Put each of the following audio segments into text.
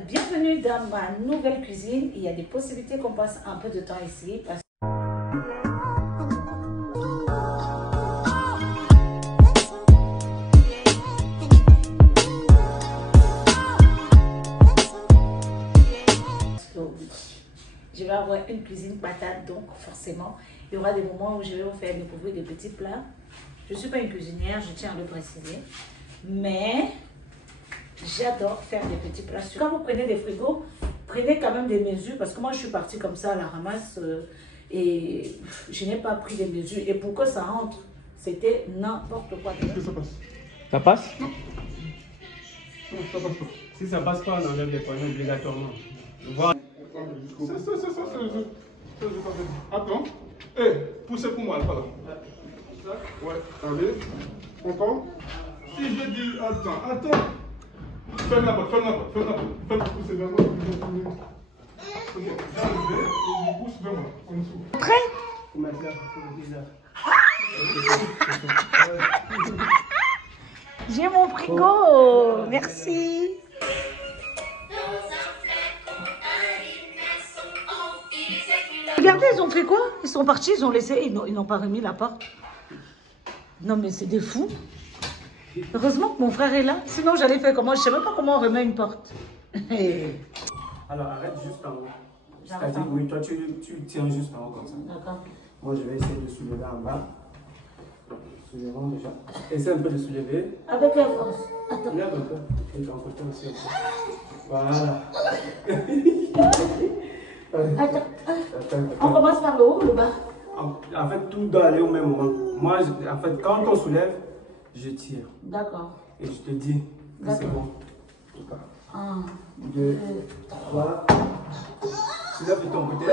Bienvenue dans ma nouvelle cuisine. Il y a des possibilités qu'on passe un peu de temps ici parce que je vais avoir une cuisine patate, donc forcément il y aura des moments où je vais vous faire découvrir des petits plats. Je ne suis pas une cuisinière, je tiens à le préciser, mais j'adore faire des petits plats. Quand vous prenez des frigos, prenez quand même des mesures parce que moi je suis partie comme ça à la ramasse et je n'ai pas pris des mesures. Et pour que ça rentre, c'était n'importe quoi. Est-ce que ça passe? Ça passe? Non, ça passe pas. Si ça passe pas, on enlève les poignets obligatoirement. Voilà. C'est attends. Hé, poussez pour moi, là. Ouais, allez. Encore. Si je dis attends. Ferme la porte. Poussez vers moi. Ok, j'enlève et je pousse vers moi. En dessous. J'ai mon frigo, merci. Regardez, ils ont fait quoi? Ils sont partis, ils ont laissé, ils n'ont pas remis la porte. Non mais c'est des fous. Heureusement que mon frère est là, sinon j'allais faire comment? Je ne sais même pas comment on remet une porte. Alors arrête juste en haut. J'arrête C'est-à-dire, en haut. oui, toi tu tiens juste en haut comme ça. D'accord. Moi je vais essayer de soulever en bas. Soulevons déjà. Essaye un peu de soulever. Avec la force. Attends. Lève un peu. Et ton côté aussi un peu. Voilà. Attends. Attends. On commence par le haut ou le bas? En fait, tout doit aller au même moment. Moi, en fait, quand on soulève, je tire. D'accord. Et je te dis que c'est bon. 1, 2, 3. Soulève de ton côté.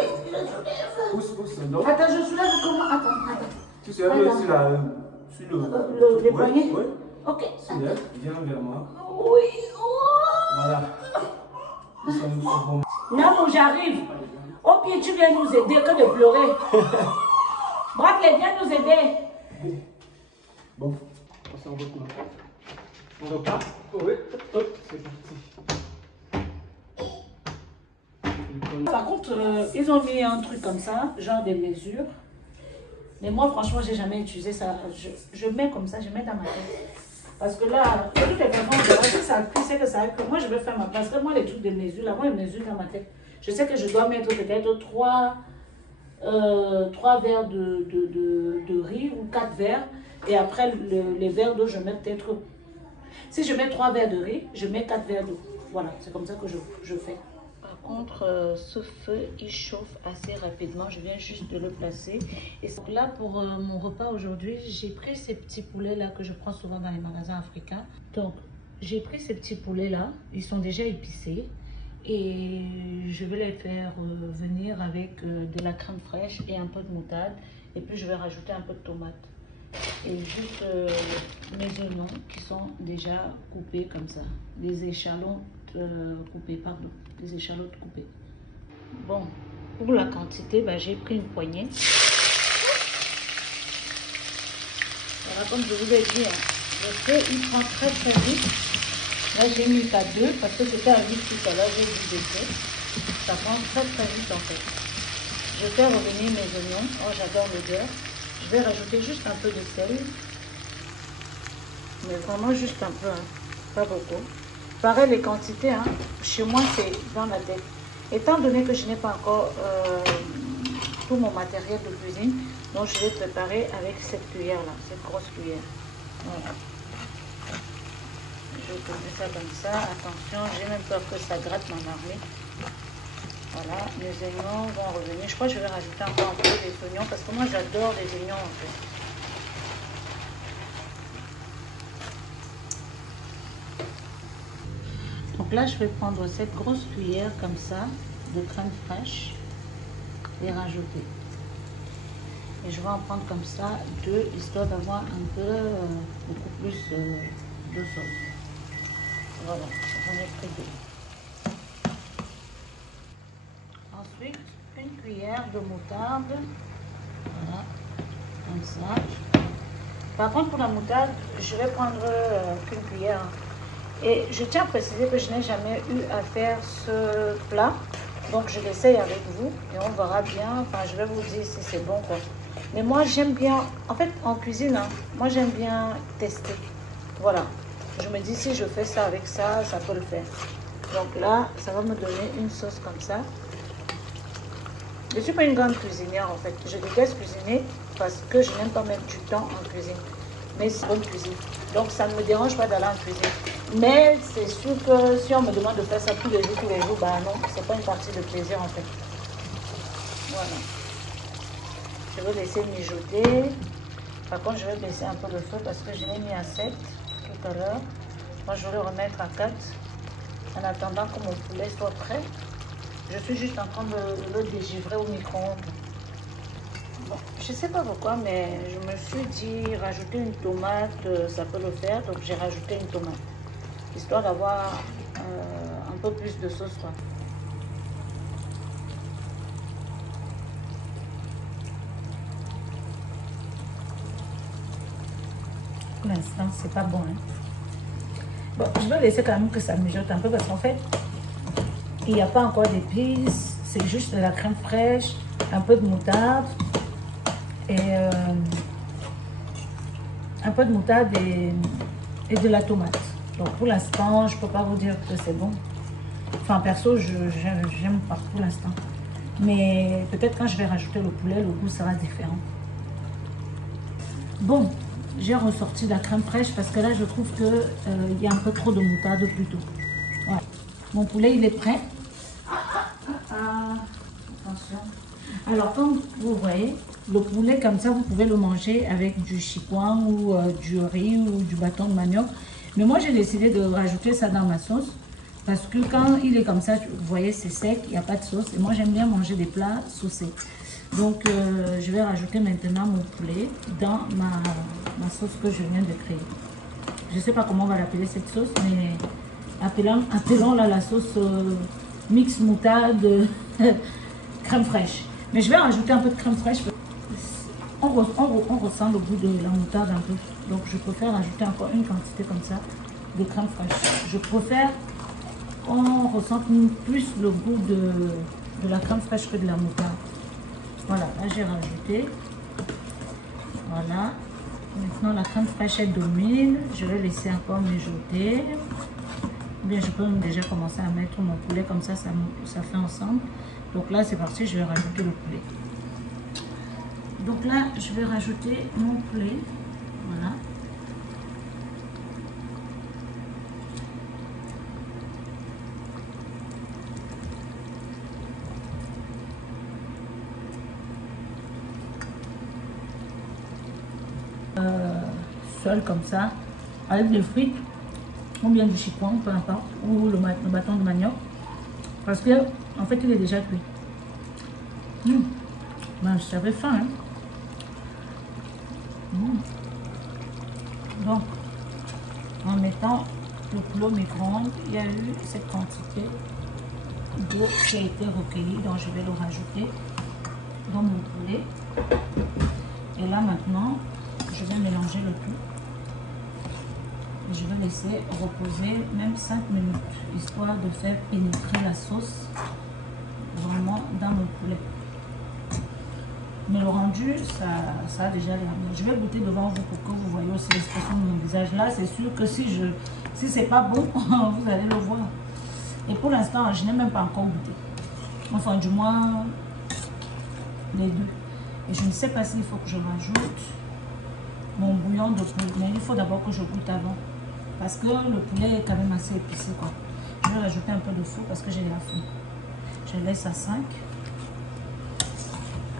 Pousse. Donc, Attends, je soulève comment? Attends. tu soulèves aussi sur Les poignets? Oui. Ok. Soulève, viens vers moi. Oui. Voilà. Nous sommes bons. Namo, j'arrive. Au pied, tu viens nous aider que de pleurer. Braque-les, viens nous aider. Bon, on s'en va maintenant. On repart? Oui. Hop, c'est parti. Par contre, ils ont mis un truc comme ça, genre des mesures. Mais moi, franchement, j'ai jamais utilisé ça. Je mets comme ça, je mets dans ma tête. Parce que là, de toutes les façons, si ça cuit, c'est que ça cuit. Moi, je vais faire ma place. Parce que moi, les trucs de mesure, là, moi, les mesures dans ma tête. Je sais que je dois mettre peut-être 3 verres de riz ou 4 verres. Et après, les verres d'eau, je mets peut-être... Si je mets 3 verres de riz, je mets 4 verres d'eau. Voilà, c'est comme ça que je fais. Par contre, ce feu, il chauffe assez rapidement. Je viens juste de le placer. Et donc là, pour mon repas aujourd'hui, j'ai pris ces petits poulets-là que je prends souvent dans les magasins africains. Donc, j'ai pris ces petits poulets-là. Ils sont déjà épicés. Et je vais les faire venir avec de la crème fraîche et un peu de moutarde. Et puis, je vais rajouter un peu de tomate. Et juste mes oignons qui sont déjà coupés comme ça. Les échalotes coupées, pardon. Les échalotes coupées. Bon, pour la quantité, j'ai pris une poignée. Voilà, comme je vous ai dit, le feu, il prend très vite. Là, j'ai mis qu'à 2 parce que c'était à 8 tout à l'heure, j'ai vu des feux. Ça prend très vite en fait. Je fais revenir mes oignons. Oh, j'adore l'odeur. Je vais rajouter juste un peu de sel. Mais vraiment juste un peu, hein. Pas beaucoup. Pareil, les quantités, hein. Chez moi, c'est dans la tête. Étant donné que je n'ai pas encore tout mon matériel de cuisine, donc je vais préparer avec cette cuillère-là, cette grosse cuillère. Voilà. Je vais tourner ça comme ça. Attention, j'ai même peur que ça gratte ma marmite. Voilà, les oignons vont revenir. Je crois que je vais rajouter encore un peu des oignons parce que moi j'adore les oignons en fait. Donc là, je vais prendre cette grosse cuillère comme ça de crème fraîche et rajouter. Et je vais en prendre comme ça 2 histoire d'avoir un peu beaucoup plus de sauce. Voilà, j'en ai pris 2. Ensuite, une cuillère de moutarde. Voilà, comme ça. Par contre, pour la moutarde, je vais prendre qu'une cuillère. Et je tiens à préciser que je n'ai jamais eu à faire ce plat. Donc je l'essaye avec vous et on verra bien. Enfin, je vais vous dire si c'est bon quoi. Mais moi j'aime bien, en fait en cuisine, hein, moi j'aime bien tester. Voilà. Je me dis si je fais ça avec ça, ça peut le faire. Donc là, ça va me donner une sauce comme ça. Je ne suis pas une grande cuisinière en fait. Je déteste cuisiner parce que je n'aime pas mettre du temps en cuisine. Mais c'est bonne cuisine. Donc ça ne me dérange pas d'aller en cuisine. Mais c'est sûr que si on me demande de faire ça tous les jours, bah non, c'est pas une partie de plaisir en fait. Voilà. Je vais laisser mijoter. Par contre, je vais baisser un peu le feu parce que je l'ai mis à 7 tout à l'heure. Moi, je vais le remettre à 4 en attendant que mon poulet soit prêt. Je suis juste en train de le dégivrer au micro-ondes. Bon, je ne sais pas pourquoi, mais je me suis dit rajouter une tomate, ça peut le faire. Donc, j'ai rajouté une tomate, histoire d'avoir un peu plus de sauce, quoi. Pour l'instant, c'est pas bon. Hein. Bon, je vais laisser quand même que ça mijote un peu parce qu'en fait, il n'y a pas encore d'épices. C'est juste de la crème fraîche, un peu de moutarde et un peu de moutarde et de la tomate. Donc pour l'instant, je ne peux pas vous dire que c'est bon. Enfin, perso, j'aime pas pour l'instant. Mais peut-être quand je vais rajouter le poulet, le goût sera différent. Bon, j'ai ressorti la crème fraîche parce que là, je trouve qu'il y a un peu trop de moutarde plutôt. Ouais. Mon poulet, il est prêt. Attention. Alors, comme vous voyez, le poulet comme ça, vous pouvez le manger avec du chikwang ou du riz ou du bâton de manioc. Mais moi, j'ai décidé de rajouter ça dans ma sauce. Parce que quand il est comme ça, vous voyez, c'est sec, il n'y a pas de sauce. Et moi, j'aime bien manger des plats saucés. Donc, je vais rajouter maintenant mon poulet dans ma sauce que je viens de créer. Je ne sais pas comment on va l'appeler cette sauce, mais appelons-la la sauce mix moutarde crème fraîche. Mais je vais rajouter un peu de crème fraîche. On ressent le goût de la moutarde un peu. Donc, je préfère rajouter encore une quantité comme ça de crème fraîche. Je préfère qu'on ressente plus le goût de la crème fraîche que de la moutarde. Voilà, là j'ai rajouté. Voilà. Maintenant la crème fraîche est domine. Je vais laisser encore mijoter. Bien, je peux déjà commencer à mettre mon poulet comme ça fait ensemble. Donc là c'est parti, je vais rajouter le poulet. Donc là je vais rajouter mon poulet. Voilà. Seul comme ça, avec des frites ou bien du chikwang, peu importe, ou le bâton de manioc, parce que en fait il est déjà cuit. Ben, j'avais faim. Hein. Donc, en mettant le poulet au micro-ondes, il y a eu cette quantité d'eau qui a été recueillie, donc je vais le rajouter dans mon poulet. Et là maintenant, je vais mélanger le tout. Et je vais laisser reposer même 5 minutes, histoire de faire pénétrer la sauce vraiment dans mon poulet. Mais le rendu, ça a déjà l'air. Je vais goûter devant vous pour que vous voyez aussi l'expression de mon visage. Là, c'est sûr que si c'est pas bon, vous allez le voir. Et pour l'instant, je n'ai même pas encore goûté. Enfin, du moins, les deux. Et je ne sais pas s'il faut que je rajoute mon bouillon de poulet. Mais il faut d'abord que je goûte avant. Parce que le poulet est quand même assez épicé, quoi. Je vais rajouter un peu de feu parce que j'ai la faim. Je laisse à 5.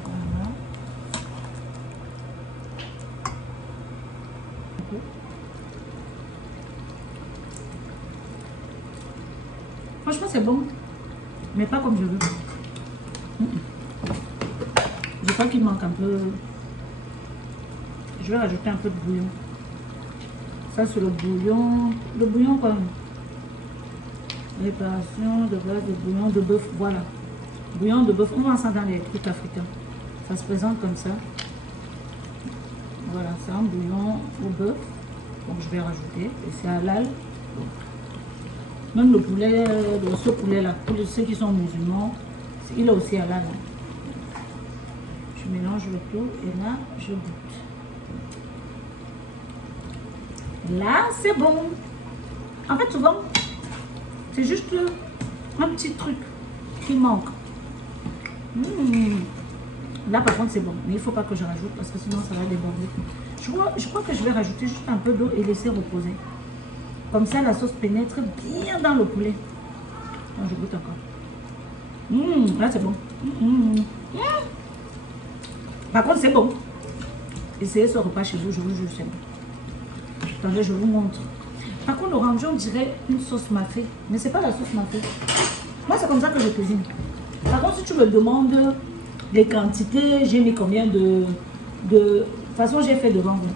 Voilà. Franchement, c'est bon. Mais pas comme je veux. Je crois qu'il manque un peu. Je vais rajouter un peu de bouillon. Ça, c'est le bouillon. Le bouillon comme réparation de base de bouillon de bœuf. Voilà. Bouillon de bœuf. On voit ça dans les trucs africains. Ça se présente comme ça. Voilà, c'est un bouillon au bœuf. Donc, je vais rajouter. Et c'est halal. Même le poulet, ce poulet-là, pour ceux qui sont musulmans, il est aussi halal. Je mélange le tout et là, je goûte. Là, c'est bon. En fait, souvent, c'est juste un petit truc qui manque. Là, par contre, c'est bon. Mais il ne faut pas que je rajoute parce que sinon, ça va déborder. Je crois que je vais rajouter juste un peu d'eau et laisser reposer. Comme ça, la sauce pénètre bien dans le poulet. Non, je goûte encore. Là, c'est bon. Par contre, c'est bon. Essayez ce repas chez vous, je vous jure, c'est bon. Attendez, je vous montre. Par contre, l'orange, on dirait une sauce mafé. Mais c'est pas la sauce mafé. Moi, c'est comme ça que je cuisine. Par contre, si tu me demandes les quantités, j'ai mis combien de... De toute façon, j'ai fait devant vous.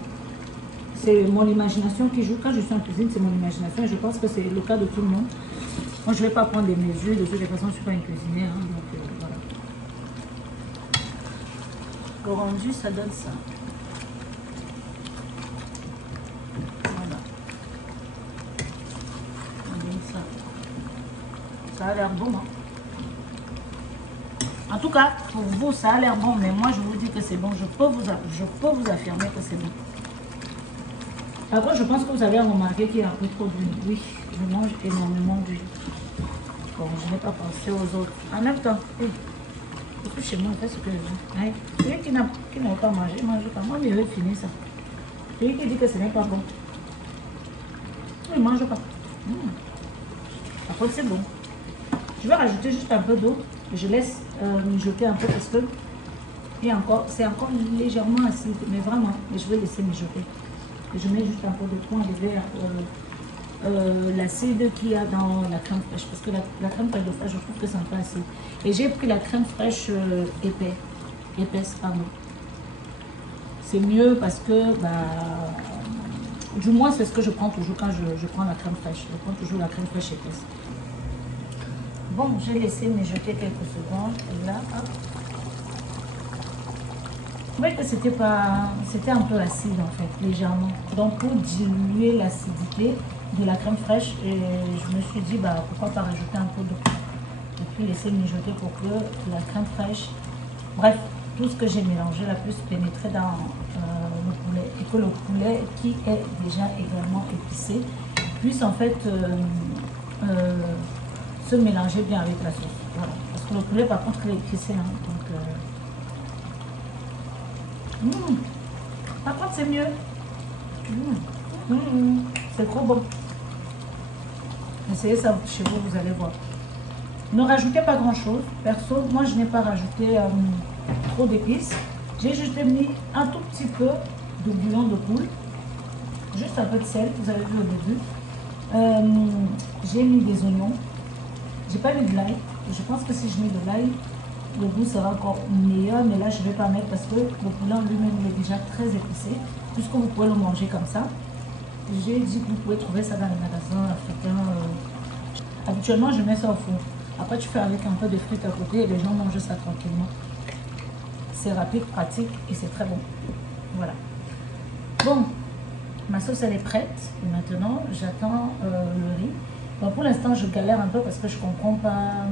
C'est mon imagination qui joue. Quand je suis en cuisine, c'est mon imagination. Et je pense que c'est le cas de tout le monde. Moi, je ne vais pas prendre des mesures. De toute façon, je ne suis pas une cuisinière. Hein, donc, voilà. L'orange, ça donne ça. Voilà. Ça donne ça. Ça a l'air bon, hein. En tout cas, pour vous, ça a l'air bon, mais moi, je vous dis que c'est bon. Je peux vous affirmer que c'est bon. Par contre, je pense que vous avez remarqué qu'il y a un peu trop d'huile. Oui, je mange énormément d'huile. Bon, je n'ai pas pensé aux autres. En même temps, chez moi, fait ce que je veux. Celui qui n'a pas mangé, mange pas. Moi, il veut finir ça. Celui qui dit que ce n'est pas bon, il ne mange pas. Par contre, c'est bon. Je vais rajouter juste un peu d'eau. Je laisse mijoter un peu parce que c'est encore légèrement acide, mais vraiment, je vais laisser mijoter. Je mets juste un peu de pour enlever l'acide qu'il y a dans la crème fraîche, parce que la crème fraîche de fraîche, je trouve que c'est un peu acide. Et j'ai pris la crème fraîche épaisse, pardon. C'est mieux parce que, du moins, c'est ce que je prends toujours quand je prends la crème fraîche. Je prends toujours la crème fraîche épaisse. Bon, j'ai laissé mijoter quelques secondes. Et là, hop. Vous voyez que c'était un peu acide en fait, légèrement. Donc pour diluer l'acidité de la crème fraîche, je me suis dit pourquoi pas rajouter un peu d'eau. Et puis laisser mijoter pour que la crème fraîche, bref, tout ce que j'ai mélangé la puisse pénétrer dans le poulet. Et que le poulet qui est déjà également épicé puisse en fait se mélanger bien avec la sauce. Voilà. Parce que le poulet par contre il est épicé. Hein, donc, par contre, c'est mieux. C'est trop bon. Essayez ça chez vous, vous allez voir. Ne rajoutez pas grand-chose. Perso, moi, je n'ai pas rajouté trop d'épices. J'ai juste mis un tout petit peu de bouillon de poule. Juste un peu de sel, vous avez vu au début. J'ai mis des oignons. J'ai pas mis de l'ail. Je pense que si je mets de l'ail, le goût sera encore meilleur, mais là je ne vais pas mettre parce que le poulet en lui-même est déjà très épicé, puisque vous pouvez le manger comme ça. J'ai dit que vous pouvez trouver ça dans les magasins africains. Habituellement, je mets ça au four. Après, tu fais avec un peu de frites à côté et les gens mangent ça tranquillement. C'est rapide, pratique et c'est très bon. Voilà. Bon, ma sauce elle est prête. Et maintenant, j'attends le riz. Bon, pour l'instant, je galère un peu parce que je ne comprends pas.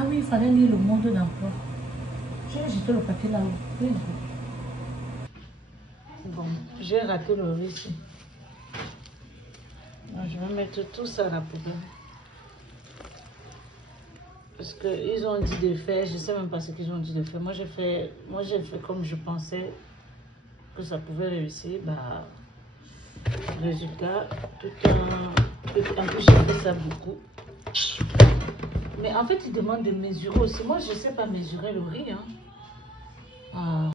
Ah oui, il fallait lire le mode d'emploi. J'ai jeté le papier là-haut. Bon, j'ai raté le riz ici. Je vais mettre tout ça à la poubelle. Parce qu'ils ont dit de faire, je ne sais même pas ce qu'ils ont dit de faire. Moi, j'ai fait comme je pensais que ça pouvait réussir. Résultat, en plus, j'ai fait ça beaucoup. Mais en fait, ils demandent de mesurer aussi. Moi, je ne sais pas mesurer le riz. Hein.